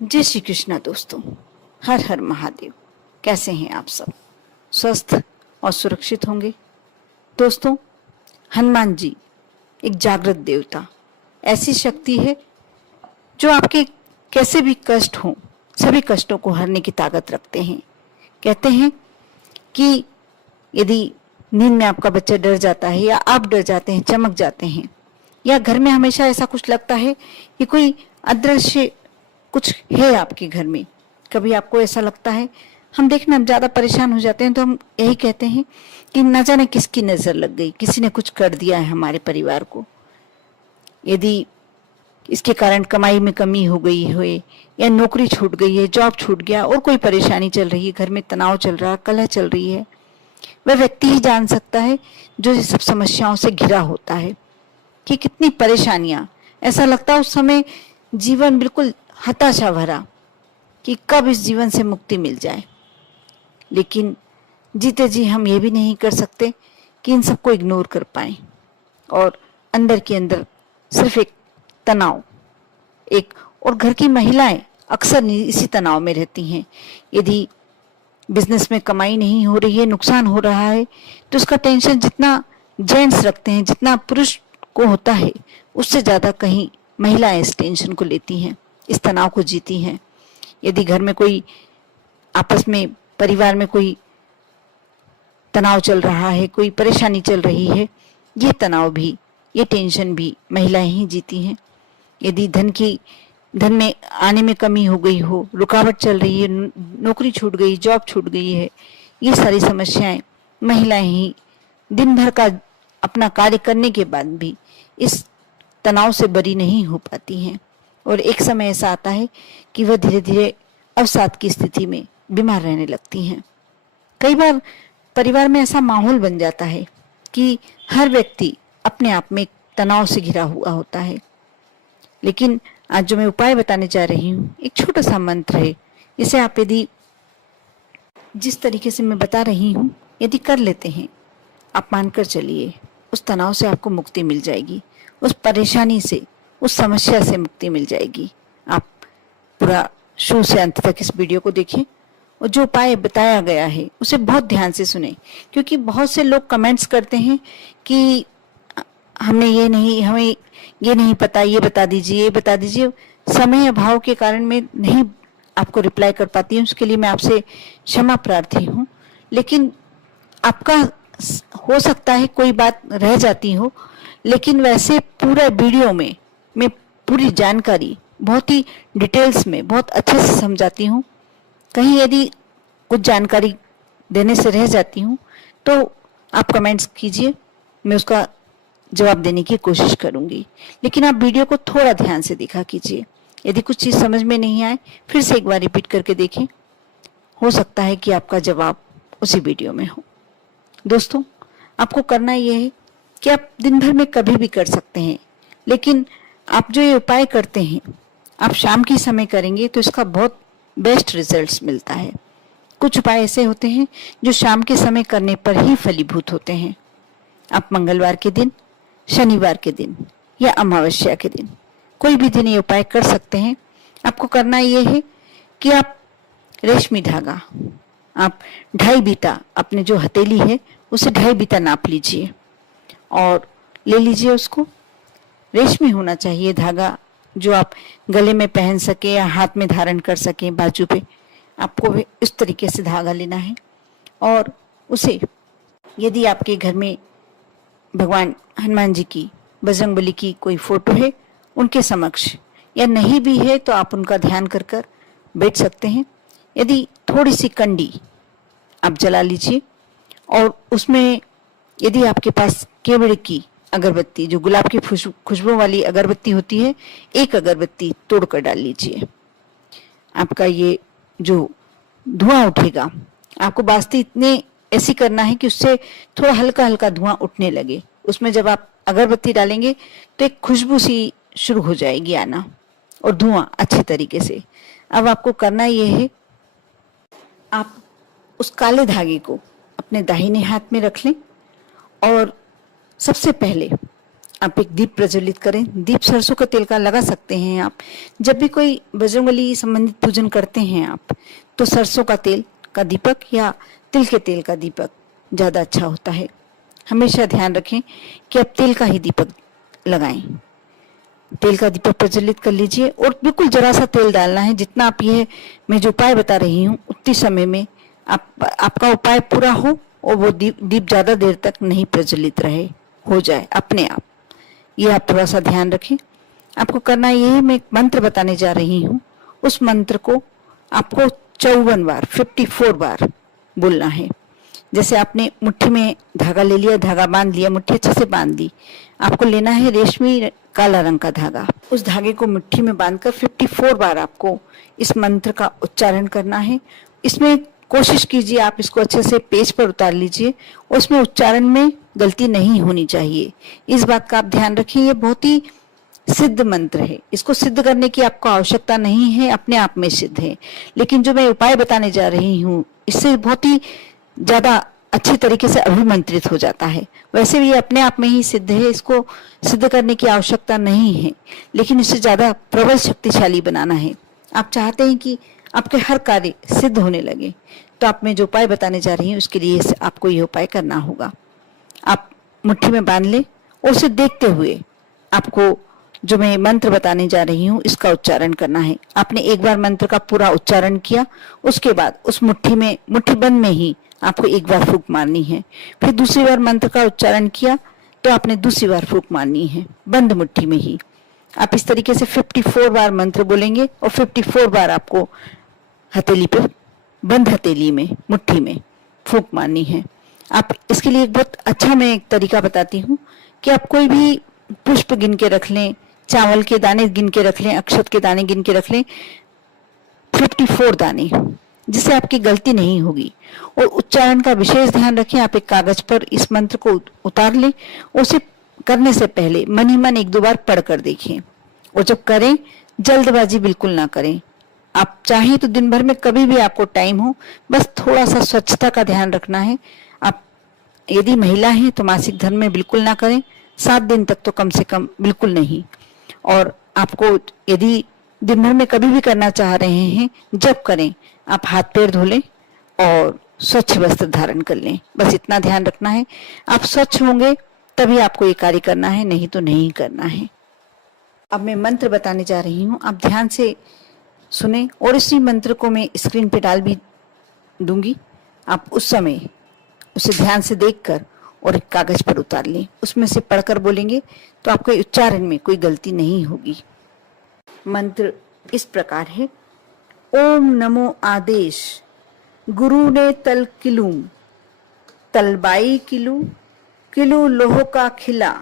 जय श्री कृष्णा दोस्तों। हर हर महादेव। कैसे हैं आप सब? स्वस्थ और सुरक्षित होंगे। दोस्तों, हनुमान जी एक जागृत देवता, ऐसी शक्ति है जो आपके कैसे भी कष्ट हों, सभी कष्टों को हरने की ताकत रखते हैं। कहते हैं कि यदि नींद में आपका बच्चा डर जाता है या आप डर जाते हैं, चमक जाते हैं, या घर में हमेशा ऐसा कुछ लगता है कि कोई अदृश्य कुछ है आपके घर में, कभी आपको ऐसा लगता है, हम देखना हम ज्यादा परेशान हो जाते हैं तो हम यही कहते हैं कि न जाने किसकी नजर लग गई, किसी ने कुछ कर दिया है हमारे परिवार को। यदि इसके कारण कमाई में कमी हो गई हो या नौकरी छूट गई है, जॉब छूट गया और कोई परेशानी चल रही है, घर में तनाव चल रहा है, कलह चल रही है, वह व्यक्ति ही जान सकता है जो ये सब समस्याओं से घिरा होता है कि कितनी परेशानियां। ऐसा लगता है उस समय जीवन बिल्कुल हताशा भरा कि कब इस जीवन से मुक्ति मिल जाए। लेकिन जीते जी हम ये भी नहीं कर सकते कि इन सबको इग्नोर कर पाए और अंदर के अंदर सिर्फ एक तनाव, एक और घर की महिलाएं अक्सर इसी तनाव में रहती हैं। यदि बिजनेस में कमाई नहीं हो रही है, नुकसान हो रहा है, तो उसका टेंशन जितना जेंट्स रखते हैं, जितना पुरुष को होता है, उससे ज्यादा कहीं महिलाएं इस टेंशन को लेती हैं, इस तनाव को जीती हैं। यदि घर में कोई आपस में परिवार में कोई तनाव चल रहा है, कोई परेशानी चल रही है, ये तनाव भी, ये टेंशन भी महिलाएं ही जीती हैं। यदि धन में आने में कमी हो गई हो, रुकावट चल रही है, नौकरी छूट गई, जॉब छूट गई है, ये सारी समस्याएं महिलाएं ही दिन भर का अपना कार्य करने के बाद भी इस तनाव से बरी नहीं हो पाती हैं और एक समय ऐसा आता है कि वह धीरे धीरे अवसाद की स्थिति में बीमार रहने लगती हैं। कई बार परिवार में ऐसा माहौल बन जाता है कि हर व्यक्ति अपने आप में तनाव से घिरा हुआ होता है। लेकिन आज जो मैं उपाय बताने जा रही हूँ, एक छोटा सा मंत्र है। इसे आप यदि जिस तरीके से मैं बता रही हूँ यदि कर लेते हैं, आप मानकर चलिए उस तनाव से आपको मुक्ति मिल जाएगी, उस परेशानी से, उस समस्या से मुक्ति मिल जाएगी। आप पूरा शुरू से अंत तक इस वीडियो को देखें और जो उपाय बताया गया है उसे बहुत ध्यान से सुने, क्योंकि बहुत से लोग कमेंट्स करते हैं कि हमें ये नहीं पता, ये बता दीजिए, ये बता दीजिए। समय अभाव के कारण मैं नहीं आपको रिप्लाई कर पाती हूँ, उसके लिए मैं आपसे क्षमा प्रार्थी हूँ। लेकिन आपका हो सकता है कोई बात रह जाती हो, लेकिन वैसे पूरा वीडियो में मैं पूरी जानकारी बहुत ही डिटेल्स में बहुत अच्छे से समझाती हूँ। कहीं यदि कुछ जानकारी देने से रह जाती हूँ तो आप कमेंट्स कीजिए, मैं उसका जवाब देने की कोशिश करूंगी। लेकिन आप वीडियो को थोड़ा ध्यान से देखा कीजिए। यदि कुछ चीज समझ में नहीं आए फिर से एक बार रिपीट करके देखें, हो सकता है कि आपका जवाब उसी वीडियो में हो। दोस्तों, आपको करना यह है कि आप दिन भर में कभी भी कर सकते हैं, लेकिन आप जो ये उपाय करते हैं आप शाम के समय करेंगे तो इसका बहुत बेस्ट रिजल्ट्स मिलता है। कुछ उपाय ऐसे होते हैं जो शाम के समय करने पर ही फलीभूत होते हैं। आप मंगलवार के दिन, शनिवार के दिन या अमावस्या के दिन कोई भी दिन ये उपाय कर सकते हैं। आपको करना यह है कि आप रेशमी धागा, आप 2.5 बीता, अपने जो हथेली है उसे 2.5 बीता नाप लीजिए और ले लीजिए उसको। रेशमी होना चाहिए धागा, जो आप गले में पहन सके या हाथ में धारण कर सके, बाजू पे। आपको इस तरीके से धागा लेना है और उसे, यदि आपके घर में भगवान हनुमान जी की, बजरंगबली की कोई फोटो है उनके समक्ष, या नहीं भी है तो आप उनका ध्यान कर कर बैठ सकते हैं। यदि थोड़ी सी कंडी आप जला लीजिए और उसमें यदि आपके पास केवड़ की अगरबत्ती, जो गुलाब की खुशबू वाली अगरबत्ती होती है, एक अगरबत्ती तोड़कर डाल लीजिए। आपका ये जो धुआं उठेगा, आपको बास्ती इतने ऐसी करना है कि उससे थोड़ा हल्का हल्का धुआं उठने लगे। उसमें जब आप अगरबत्ती डालेंगे तो एक खुशबू सी शुरू हो जाएगी आना और धुआं अच्छे तरीके से। अब आपको करना यह है, आप उस काले धागे को अपने दाहिने हाथ में रख लें और सबसे पहले आप एक दीप प्रज्वलित करें। दीप सरसों के तेल का लगा सकते हैं आप। जब भी कोई बजरंगबली संबंधित पूजन करते हैं आप, तो सरसों का तेल का दीपक या तिल के तेल का दीपक ज़्यादा अच्छा होता है। हमेशा ध्यान रखें कि आप तेल का ही दीपक लगाएं। तेल का दीपक प्रज्वलित कर लीजिए और बिल्कुल जरा सा तेल डालना है। जितना आप ये मैं जो उपाय बता रही हूँ उतनी समय में आपका उपाय पूरा हो और वो दीप ज़्यादा देर तक नहीं प्रज्वलित रहे, हो जाए अपने आप। ये आप थोड़ा सा ध्यान रखें। आपको करना ये है, मैं एक मंत्र बताने जा रही हूँ, उस मंत्र को आपको 54 बार 54 बार बोलना है। जैसे आपने मुट्ठी में धागा ले लिया, धागा बांध लिया, मुट्ठी अच्छे से बांध दी। आपको लेना है रेशमी काला रंग का धागा। उस धागे को मुट्ठी में बांधकर 54 बार आपको इस मंत्र का उच्चारण करना है। इसमें कोशिश कीजिए आप इसको अच्छे से पेज पर उतार लीजिए, उसमें उच्चारण में गलती नहीं होनी चाहिए। इस बात का आप ध्यान रखिए। ये बहुत ही सिद्ध मंत्र है, इसको सिद्ध करने की आपको आवश्यकता नहीं है, अपने आप में सिद्ध है। लेकिन जो मैं उपाय बताने जा रही हूँ इससे बहुत ही ज्यादा अच्छी तरीके से अभिमंत्रित हो जाता है। वैसे भी ये अपने आप में ही सिद्ध है, इसको सिद्ध करने की आवश्यकता नहीं है, लेकिन इसे ज्यादा प्रबल शक्तिशाली बनाना है। आप चाहते हैं कि आपके हर कार्य सिद्ध होने लगे, तो आप मैं जो उपाय बताने जा रही हूँ उसके लिए आपको यह उपाय करना होगा। आप मुट्ठी में बांध ले और उसे देखते हुए आपको जो मैं मंत्र बताने जा रही हूँ इसका उच्चारण करना है। आपने एक बार मंत्र का पूरा उच्चारण किया, उसके बाद उस मुट्ठी बंद में ही आपको एक बार फूंक मारनी है। फिर दूसरी बार मंत्र का उच्चारण किया तो आपने दूसरी बार फूंक मारनी है, बंद मुट्ठी में ही। आप इस तरीके से 54 बार मंत्र बोलेंगे और 54 बार आपको हथेली पे, बंद हथेली में, मुट्ठी में फूंक मारनी है। आप इसके लिए एक बहुत अच्छा मैं एक तरीका बताती हूँ कि आप कोई भी पुष्प गिन के रख लें, चावल के दाने गिन के रख लें, अक्षत के दाने गिन के रख लें, 54 दाने, जिससे आपकी गलती नहीं होगी। और उच्चारण का विशेष ध्यान रखें। आप एक कागज पर इस मंत्र को उतार लें, उसे करने से पहले मन ही मन 1-2 बार पढ़ कर देखें। और जब करें जल्दबाजी बिल्कुल ना करें। आप चाहें तो दिन भर में कभी भी आपको टाइम हो, बस थोड़ा सा स्वच्छता का ध्यान रखना है। आप यदि महिला हैं तो मासिक धर्म में बिल्कुल ना करें, 7 दिन तक तो कम से कम बिल्कुल नहीं। और आपको यदि दिन भर में कभी भी करना चाह रहे हैं, जब करें आप हाथ पैर धो लें और स्वच्छ वस्त्र धारण कर लें। बस इतना ध्यान रखना है। आप स्वच्छ होंगे तभी आपको ये कार्य करना है, नहीं तो नहीं करना है। अब मैं मंत्र बताने जा रही हूँ, आप ध्यान से सुने और इसी मंत्र को मैं स्क्रीन पे डाल भी दूंगी। आप उस समय उसे ध्यान से देखकर और एक कागज पर उतार लें, उसमें से पढ़कर बोलेंगे तो आपके उच्चारण में कोई गलती नहीं होगी। मंत्र इस प्रकार है। ओम नमो आदेश गुरु ने तल किलू, तलबाई किलू, किलू लोह का खिला,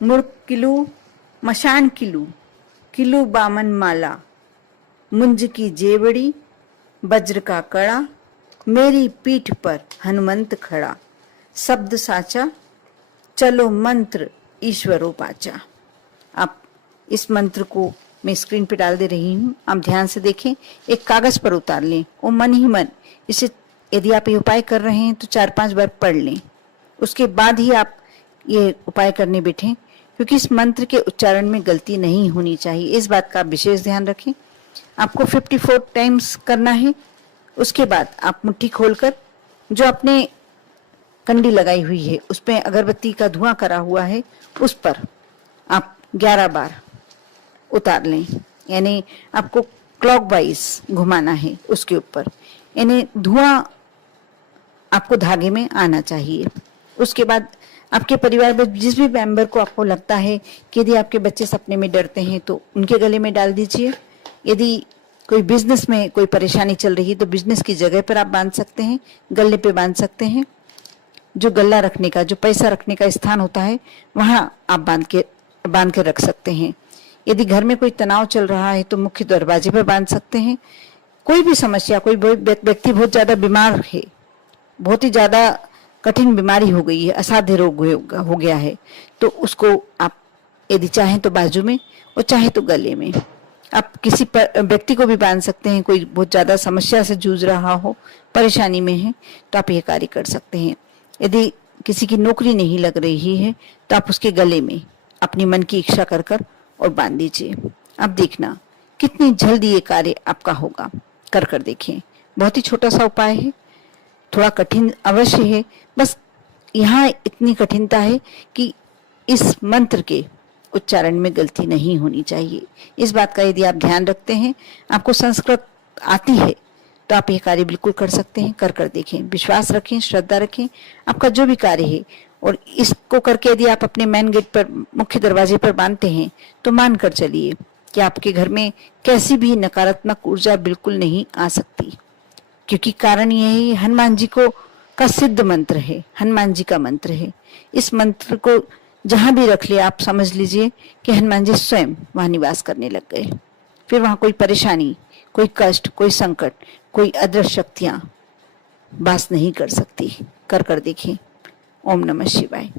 मुर्क किलू, मशान किलू, किलू बामन माला, मुंज की जेवड़ी, वज्र का कड़ा, मेरी पीठ पर हनुमंत खड़ा, शब्द साचा, चलो मंत्र ईश्वरों पाचा। आप इस मंत्र को मैं स्क्रीन पे डाल दे रही हूँ, आप ध्यान से देखें, एक कागज पर उतार लें और मन ही मन इसे, यदि आप ये उपाय कर रहे हैं तो 4-5 बार पढ़ लें। उसके बाद ही आप ये उपाय करने बैठें, क्योंकि इस मंत्र के उच्चारण में गलती नहीं होनी चाहिए। इस बात का विशेष ध्यान रखें। आपको 54 टाइम्स करना है। उसके बाद आप मुट्ठी खोलकर जो आपने कंडी लगाई हुई है उस पर अगरबत्ती का धुआं करा हुआ है, उस पर आप 11 बार उतार लें। यानी आपको क्लॉकवाइज घुमाना है उसके ऊपर, यानी धुआं आपको धागे में आना चाहिए। उसके बाद आपके परिवार में जिस भी मेंबर को आपको लगता है कि यदि आपके बच्चे सपने में डरते हैं तो उनके गले में डाल दीजिए। यदि कोई बिजनेस में कोई परेशानी चल रही है तो बिजनेस की जगह पर आप बांध सकते हैं, गले पे बांध सकते हैं। जो गल्ला रखने का, जो पैसा रखने का स्थान होता है, वहां आप बांध के रख सकते हैं। यदि घर में कोई तनाव चल रहा है तो मुख्य दरवाजे पर बांध सकते हैं। कोई भी समस्या, कोई व्यक्ति बहुत ज्यादा बीमार है, बहुत ही ज्यादा कठिन बीमारी हो गई है, असाध्य रोग हो गया है, तो उसको आप यदि चाहें तो बाजू में और चाहे तो गले में आप किसी व्यक्ति को भी बांध सकते हैं। कोई बहुत ज्यादा समस्या से जूझ रहा हो, परेशानी में है, तो आप ये कार्य कर सकते हैं। यदि किसी की नौकरी नहीं लग रही है तो आप उसके गले में अपनी मन की इच्छा कर कर और बांध दीजिए। अब देखना कितनी जल्दी ये कार्य आपका होगा। कर कर देखिए। बहुत ही छोटा सा उपाय है, थोड़ा कठिन अवश्य है, बस यहाँ इतनी कठिनता है कि इस मंत्र के उच्चारण में गलती नहीं होनी चाहिए। इस बात का यदि आप ध्यान रखते हैं, आपको संस्कृत आती है, तो आप ये कार्य बिल्कुल कर सकते हैं। कर कर देखें, विश्वास रखें, श्रद्धा रखें। आपका जो भी कार्य है, और इसको करके यदि आप अपने मेन गेट पर, मुख्य दरवाजे पर बांधते हैं, तो मान कर चलिए कि आपके घर में कैसी भी नकारात्मक ऊर्जा बिल्कुल नहीं आ सकती, क्योंकि कारण यह है हनुमान जी को का सिद्ध मंत्र है, हनुमान जी का मंत्र है। इस मंत्र को जहां भी रख लिया, आप समझ लीजिए कि हनुमान जी स्वयं वहां निवास करने लग गए। फिर वहां कोई परेशानी, कोई कष्ट, कोई संकट, कोई अदृश्य शक्तियां वास नहीं कर सकती। कर कर देखें। ओम नमः शिवाय।